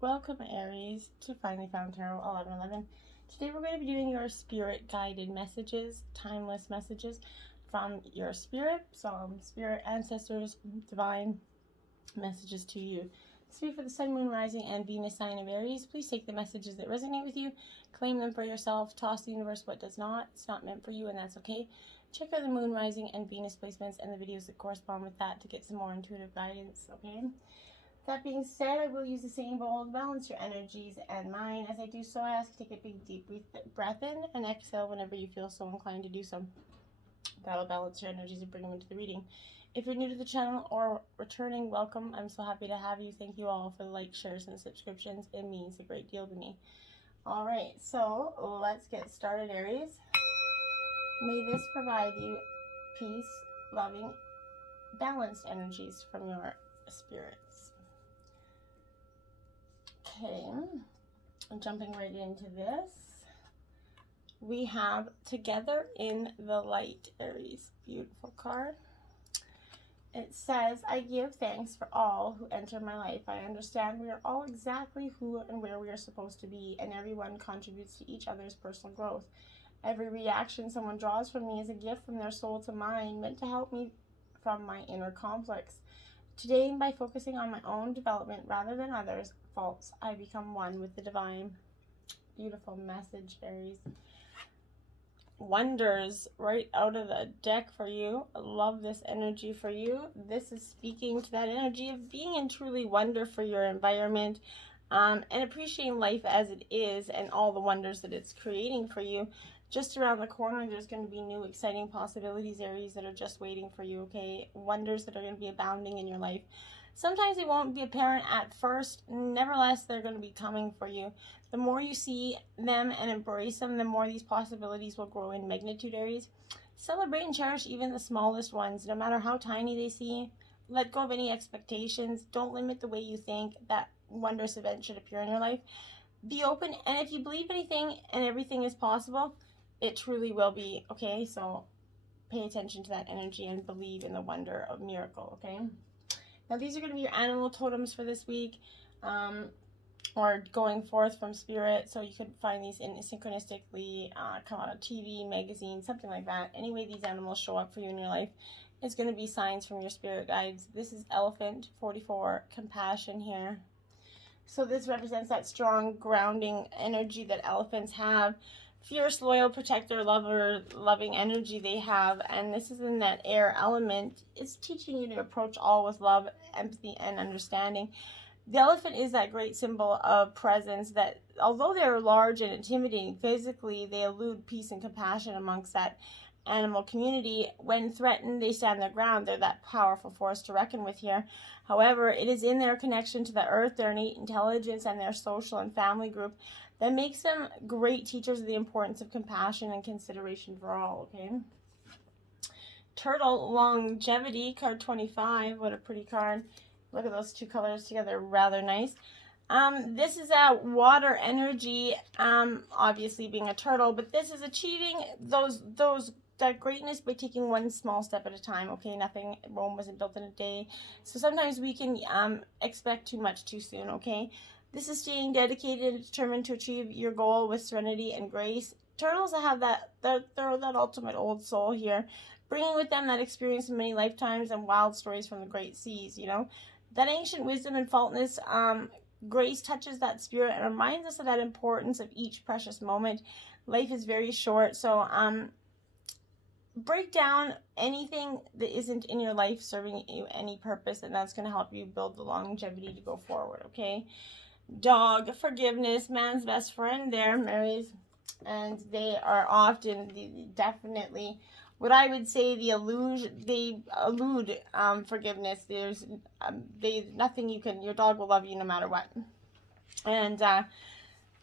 Welcome, Aries, to Finally Found Tarot 1111. Today we're going to be doing your spirit-guided messages, timeless messages from your spirit, spirit ancestors, divine messages to you. Speak for the Sun, Moon, Rising, and Venus sign of Aries. Please take the messages that resonate with you, claim them for yourself, toss the universe what does not. It's not meant for you, and that's okay. Check out the Moon, Rising, and Venus placements and the videos that correspond with that to get some more intuitive guidance, okay? That being said, I will use the same bowl to balance your energies and mine. As I do so, I ask you to take a big, deep breath in and exhale whenever you feel so inclined to do so. That'll balance your energies and bring them into the reading. If you're new to the channel or returning, welcome. I'm so happy to have you. Thank you all for the likes, shares, and subscriptions. It means a great deal to me. All right, so let's get started, Aries. May this provide you peace, loving, balanced energies from your spirits. Okay, I'm jumping right into this. We have Together in the Light, Aries. Beautiful card. It says, I give thanks for all who enter my life. I understand we are all exactly who and where we are supposed to be, and everyone contributes to each other's personal growth. Every reaction someone draws from me is a gift from their soul to mine, meant to help me from my inner conflicts. Today, by focusing on my own development rather than others' faults, I become one with the divine. Beautiful message, Aries. Wonders right out of the deck for you. I love this energy for you. This is speaking to that energy of being in truly wonder for your environment, and appreciating life as it is and all the wonders that it's creating for you. Just around the corner, there's going to be new exciting possibilities, Aries, that are just waiting for you, okay? Wonders that are going to be abounding in your life. Sometimes they won't be apparent at first. Nevertheless, they're going to be coming for you. The more you see them and embrace them, the more these possibilities will grow in magnitude, Aries. Celebrate and cherish even the smallest ones, no matter how tiny they seem. Let go of any expectations. Don't limit the way you think that wondrous event should appear in your life. Be open, and if you believe anything and everything is possible, it truly will be, okay? So pay attention to that energy and believe in the wonder of miracle, okay? Now, these are going to be your animal totems for this week, or going forth from spirit. So you could find these in synchronistically, come out of TV, magazine, something like that. Anyway, these animals show up for you in your life. It's going to be signs from your spirit guides. This is Elephant 44, compassion here. So this represents that strong grounding energy that elephants have. Fierce, loyal, protector, lover, loving energy they have. And this is in that air element. It's teaching you to approach all with love, empathy, and understanding. The elephant is that great symbol of presence that, although they're large and intimidating physically, they elude peace and compassion amongst that animal community. When threatened, they stand their ground. They're that powerful force to reckon with here. However, it is in their connection to the earth, their innate intelligence, and their social and family group that makes them great teachers of the importance of compassion and consideration for all, okay? Turtle, longevity, card 25. What a pretty card. Look at those two colors together, rather nice. This is a water energy, obviously being a turtle, but this is achieving that greatness by taking one small step at a time, okay? Rome wasn't built in a day. So sometimes we can expect too much too soon, okay? This is staying dedicated and determined to achieve your goal with serenity and grace. Turtles have they're that ultimate old soul here, bringing with them that experience of many lifetimes and wild stories from the great seas, you know? That ancient wisdom and faultless grace touches that spirit and reminds us of that importance of each precious moment. Life is very short, so break down anything that isn't in your life serving you any purpose, and that's going to help you build the longevity to go forward, okay? Dog, forgiveness, man's best friend there, Mary's, and they are often definitely what I would say they elude forgiveness. There's nothing you can, your dog will love you no matter what. And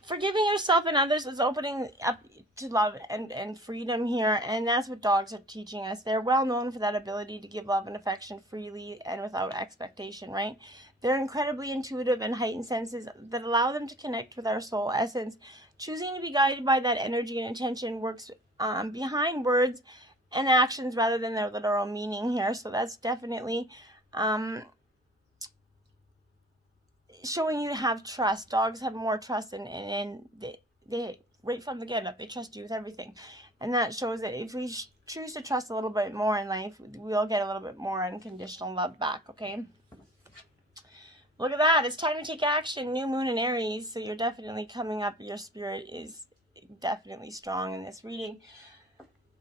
forgiving yourself and others is opening up to love and freedom here, and that's what dogs are teaching us. They're well known for that ability to give love and affection freely and without expectation, right? They're incredibly intuitive and heightened senses that allow them to connect with our soul essence. Choosing to be guided by that energy and intention works behind words and actions rather than their literal meaning here. So that's definitely showing you to have trust. Dogs have more trust, and they right from the get up, they trust you with everything. And that shows that if we choose to trust a little bit more in life, we'll get a little bit more unconditional love back, okay? Look at that. It's time to take action. New moon in Aries. So you're definitely coming up. Your spirit is definitely strong in this reading.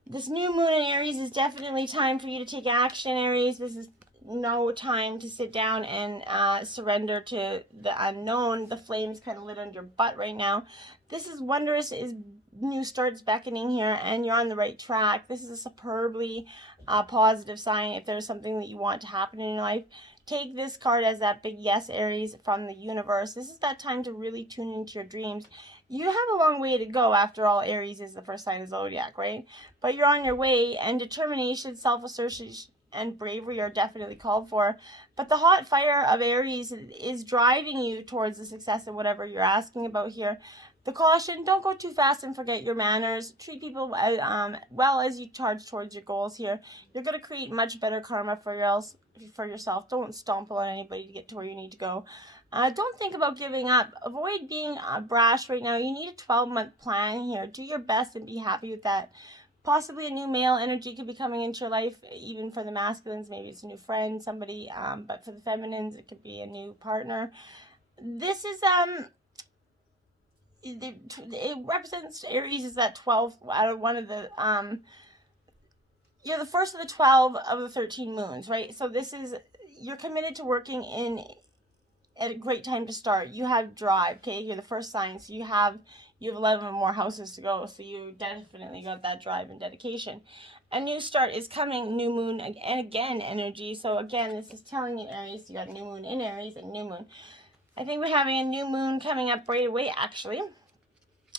This new moon in Aries is definitely time for you to take action, Aries. This is no time to sit down and surrender to the unknown. The flame's kind of lit on your butt right now. This is wondrous. Is new starts beckoning here, and you're on the right track. This is a superbly positive sign. If there's something that you want to happen in your life, take this card as that big yes, Aries, from the universe. This is that time to really tune into your dreams. You have a long way to go. After all, Aries is the first sign of zodiac, right? But you're on your way, and determination, self-assertion, and bravery are definitely called for. But the hot fire of Aries is driving you towards the success of whatever you're asking about here. The caution, don't go too fast and forget your manners. Treat people well as you charge towards your goals here. You're going to create much better karma for yourself. Don't stomp on anybody to get to where you need to go. Don't think about giving up. Avoid being brash right now. You need a 12-month plan here. Do your best and be happy with that. Possibly a new male energy could be coming into your life, even for the masculines. Maybe it's a new friend, somebody, but for the feminines, it could be a new partner. This is, it represents Aries is that 12th out of one of the, you're the first of the 12 of the 13 moons, right? So this is, you're committed to working at a great time to start. You have drive, okay? You're the first sign, so you have 11 more houses to go, so you definitely got that drive and dedication. A new start is coming, new moon, and again, energy. So again, this is telling you, Aries, you got a new moon in Aries and new moon. I think we're having a new moon coming up right away, actually.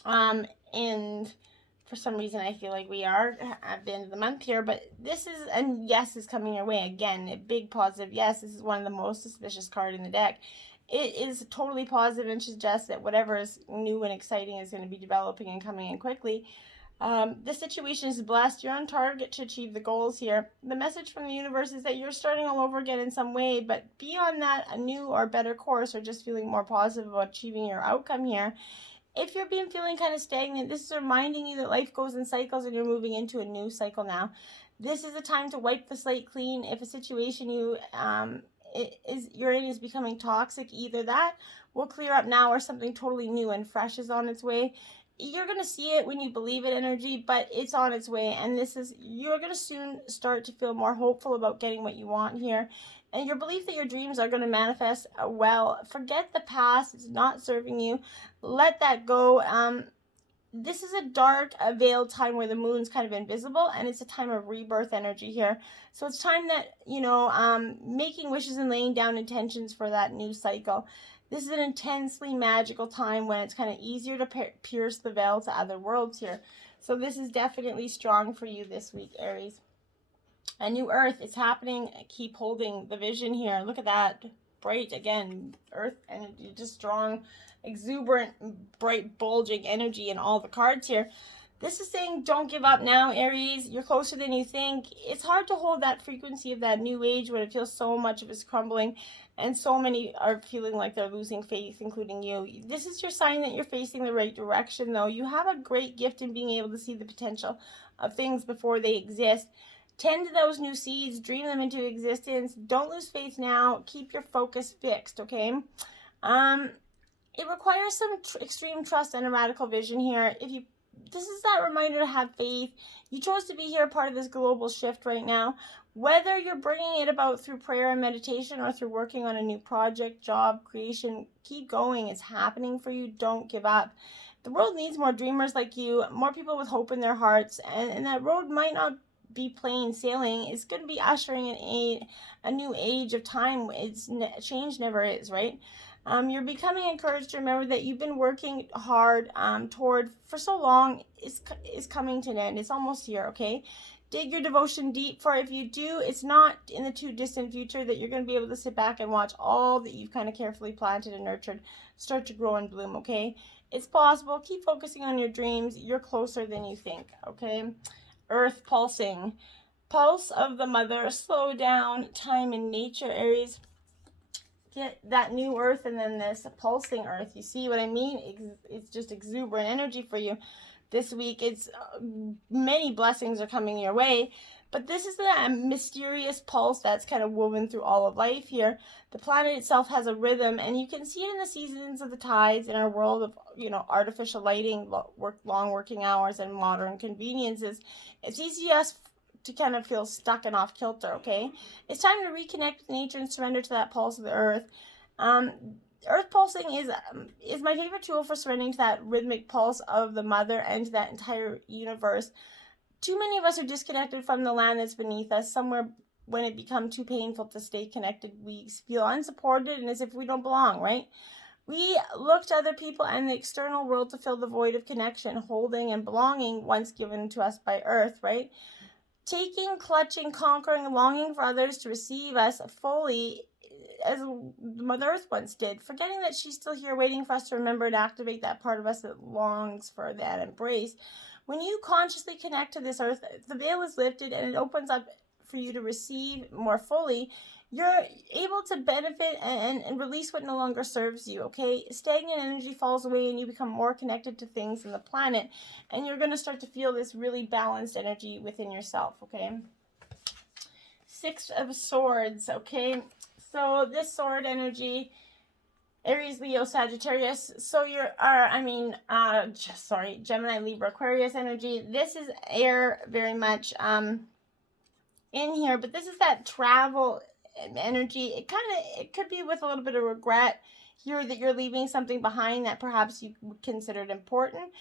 And for some reason, I feel like we are at the end of the month here, but this is, and yes is coming your way. Again, a big positive yes. This is one of the most suspicious cards in the deck. It is totally positive and suggests that whatever is new and exciting is going to be developing and coming in quickly. The situation is blessed. You're on target to achieve the goals here. The message from the universe is that you're starting all over again in some way, but beyond that, a new or better course, or just feeling more positive about achieving your outcome here. If you're feeling kind of stagnant, this is reminding you that life goes in cycles and you're moving into a new cycle now. This is a time to wipe the slate clean. If a situation you're in is becoming toxic, either that will clear up now or something totally new and fresh is on its way. You're going to see it when you believe it, energy, but it's on its way. And you're going to soon start to feel more hopeful about getting what you want here. And your belief that your dreams are going to manifest well. Forget the past. It's not serving you. Let that go. This is a dark, veiled time where the moon's kind of invisible, and it's a time of rebirth energy here. So it's time that, making wishes and laying down intentions for that new cycle. This is an intensely magical time when it's kind of easier to pierce the veil to other worlds here. So this is definitely strong for you this week, Aries. A new earth is happening. Keep holding the vision here. Look at that. Bright, again, earth energy, just strong, exuberant, bright, bulging energy in all the cards here. This is saying don't give up now, Aries. You're closer than you think. It's hard to hold that frequency of that new age when it feels so much of it's crumbling and so many are feeling like they're losing faith, including you. This is your sign that you're facing the right direction, though. You have a great gift in being able to see the potential of things before they exist. Tend to those new seeds, dream them into existence. Don't lose faith now. Keep your focus fixed, okay? It requires some extreme trust and a radical vision here. This is that reminder to have faith. You chose to be here, part of this global shift right now. Whether you're bringing it about through prayer and meditation or through working on a new project, job, creation, keep going. It's happening for you. Don't give up. The world needs more dreamers like you, more people with hope in their hearts, and that road might not be plain sailing. It's going to be ushering in a new age of time. Change never is, right? You're becoming encouraged to remember that you've been working hard toward for so long is coming to an end. It's almost here, okay? Dig your devotion deep, for if you do, it's not in the too distant future that you're going to be able to sit back and watch all that you've kind of carefully planted and nurtured start to grow and bloom, okay? It's possible. Keep focusing on your dreams. You're closer than you think, okay? Earth pulsing. Pulse of the mother. Slow down. Time in nature, Aries. get that new earth and then this pulsing earth. You see what I mean? It's just exuberant energy for you this week. It's many blessings are coming your way, but this is a mysterious pulse that's kind of woven through all of life here. The planet itself has a rhythm, and you can see it in the seasons of the tides in our world of, artificial lighting, long working hours, and modern conveniences. It's easy to kind of feel stuck and off kilter, okay? It's time to reconnect with nature and surrender to that pulse of the earth. Earth pulsing is my favorite tool for surrendering to that rhythmic pulse of the mother and to that entire universe. Too many of us are disconnected from the land that's beneath us. Somewhere when it becomes too painful to stay connected, we feel unsupported and as if we don't belong, right? We look to other people and the external world to fill the void of connection, holding, and belonging once given to us by Earth, right? Taking, clutching, conquering, longing for others to receive us fully as Mother Earth once did, forgetting that she's still here waiting for us to remember and activate that part of us that longs for that embrace. When you consciously connect to this earth, the veil is lifted and it opens up for you to receive more fully. You're able to benefit and release what no longer serves you, okay? Stagnant energy falls away and you become more connected to things in the planet. And you're going to start to feel this really balanced energy within yourself, okay? Six of Swords, okay? So this sword energy, Aries, Leo, Sagittarius. So Gemini, Libra, Aquarius energy. This is air very much in here, but this is that travel energy. It could be with a little bit of regret here that you're leaving something behind that perhaps you considered important.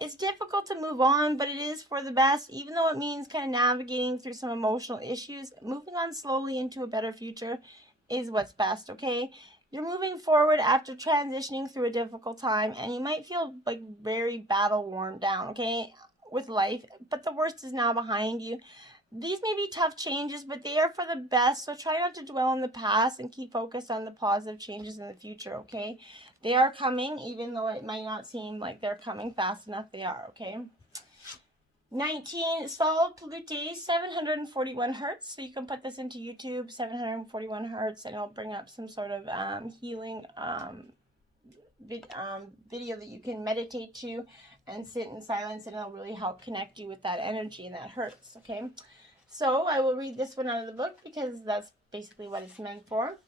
It's difficult to move on, but it is for the best, even though it means kind of navigating through some emotional issues. Moving on slowly into a better future is what's best, okay? You're moving forward after transitioning through a difficult time, and you might feel like very battle worn down, okay, with life, but the worst is now behind you. These may be tough changes, but they are for the best, so try not to dwell on the past and keep focused on the positive changes in the future, okay? They are coming, even though it might not seem like they're coming fast enough, they are, okay? 19, Sol Plute, 741 hertz. So you can put this into YouTube, 741 hertz, and it'll bring up some sort of healing video that you can meditate to and sit in silence, and it'll really help connect you with that energy and that hertz, okay? So I will read this one out of the book because that's basically what it's meant for.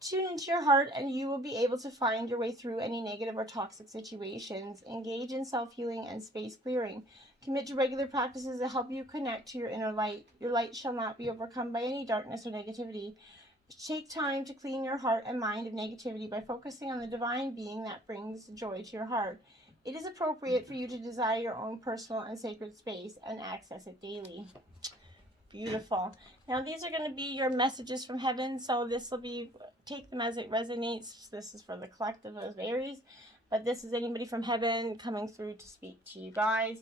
Tune into your heart and you will be able to find your way through any negative or toxic situations. Engage in self-healing and space clearing. Commit to regular practices that help you connect to your inner light. Your light shall not be overcome by any darkness or negativity. Take time to clean your heart and mind of negativity by focusing on the divine being that brings joy to your heart. It is appropriate for you to desire your own personal and sacred space and access it daily. Beautiful. Now these are going to be your messages from heaven, so this will be, take them as it resonates. This is for the collective of Aries, but this is anybody from heaven coming through to speak to you guys.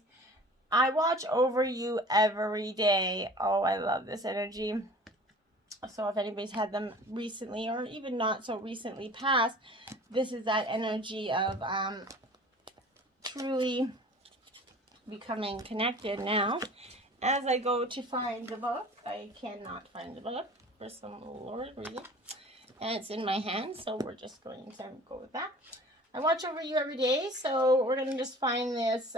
I watch over you every day. Oh, I love this energy. So if anybody's had them recently or even not so recently past, this is that energy of truly becoming connected now. As I go to find the book, I cannot find the book for some Lord reason. And it's in my hand, so we're just going to go with that. I watch over you every day, so we're going to just find this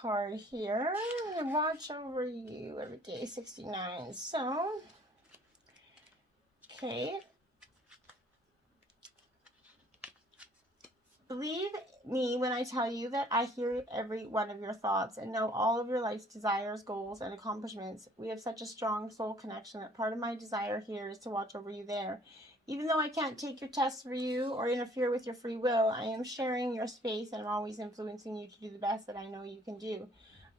card here. I watch over you every day, 69. So, okay. Believe me when I tell you that I hear every one of your thoughts and know all of your life's desires, goals, and accomplishments. We have such a strong soul connection that part of my desire here is to watch over you there. Even though I can't take your tests for you or interfere with your free will, I am sharing your space and I'm always influencing you to do the best that I know you can do.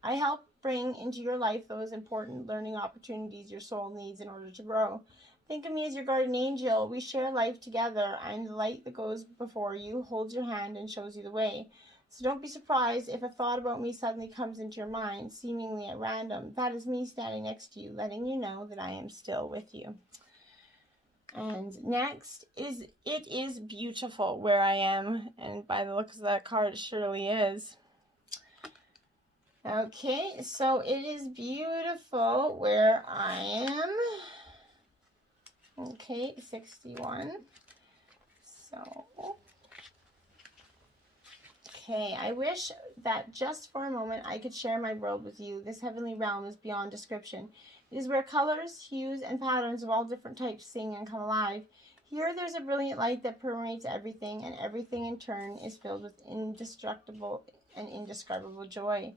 I help bring into your life those important learning opportunities your soul needs in order to grow. Think of me as your guardian angel. We share life together. I am the light that goes before you, holds your hand, and shows you the way. So don't be surprised if a thought about me suddenly comes into your mind, seemingly at random. That is me standing next to you, letting you know that I am still with you. And next is, it is beautiful where I am. And by the looks of that card, it surely is. Okay, so it is beautiful where I am. Okay, 61. So, okay, I wish that just for a moment I could share my world with you. This heavenly realm is beyond description. It is where colors, hues, and patterns of all different types sing and come alive. Here there's a brilliant light that permeates everything, and everything in turn is filled with indestructible and indescribable joy.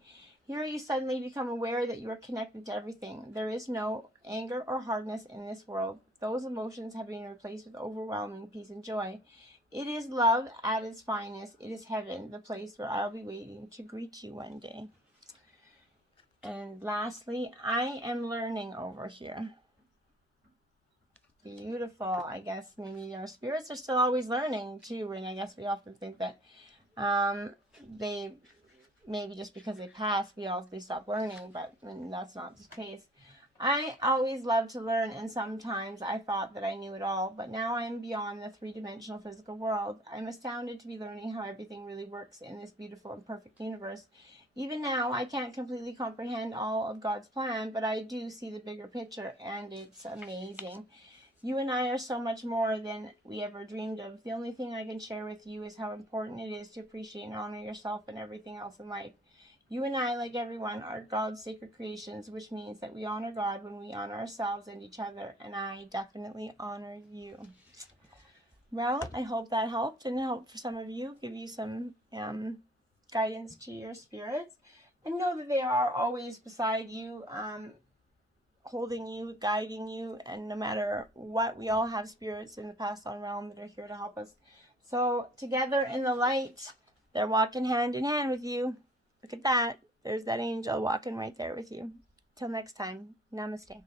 Here you suddenly become aware that you are connected to everything. There is no anger or hardness in this world. Those emotions have been replaced with overwhelming peace and joy. It is love at its finest. It is heaven, the place where I'll be waiting to greet you one day. And lastly, I am learning over here. Beautiful. I guess maybe our spirits are still always learning too, and I guess we often think that they maybe just because they pass they stop learning, but that's not the case. I always loved to learn, and sometimes I thought that I knew it all, but now I am beyond the three-dimensional physical world. I'm astounded to be learning how everything really works in this beautiful and perfect universe. Even now, I can't completely comprehend all of God's plan, but I do see the bigger picture, and it's amazing. You and I are so much more than we ever dreamed of. The only thing I can share with you is how important it is to appreciate and honor yourself and everything else in life. You and I, like everyone, are God's sacred creations, which means that we honor God when we honor ourselves and each other, and I definitely honor you. Well, I hope that helped, and I hope for some of you, give you some guidance to your spirits, and know that they are always beside you, holding you, guiding you, and no matter what, we all have spirits in the past on realm that are here to help us. So together in the light, they're walking hand in hand with you. Look at that. There's that angel walking right there with you. Till next time, namaste.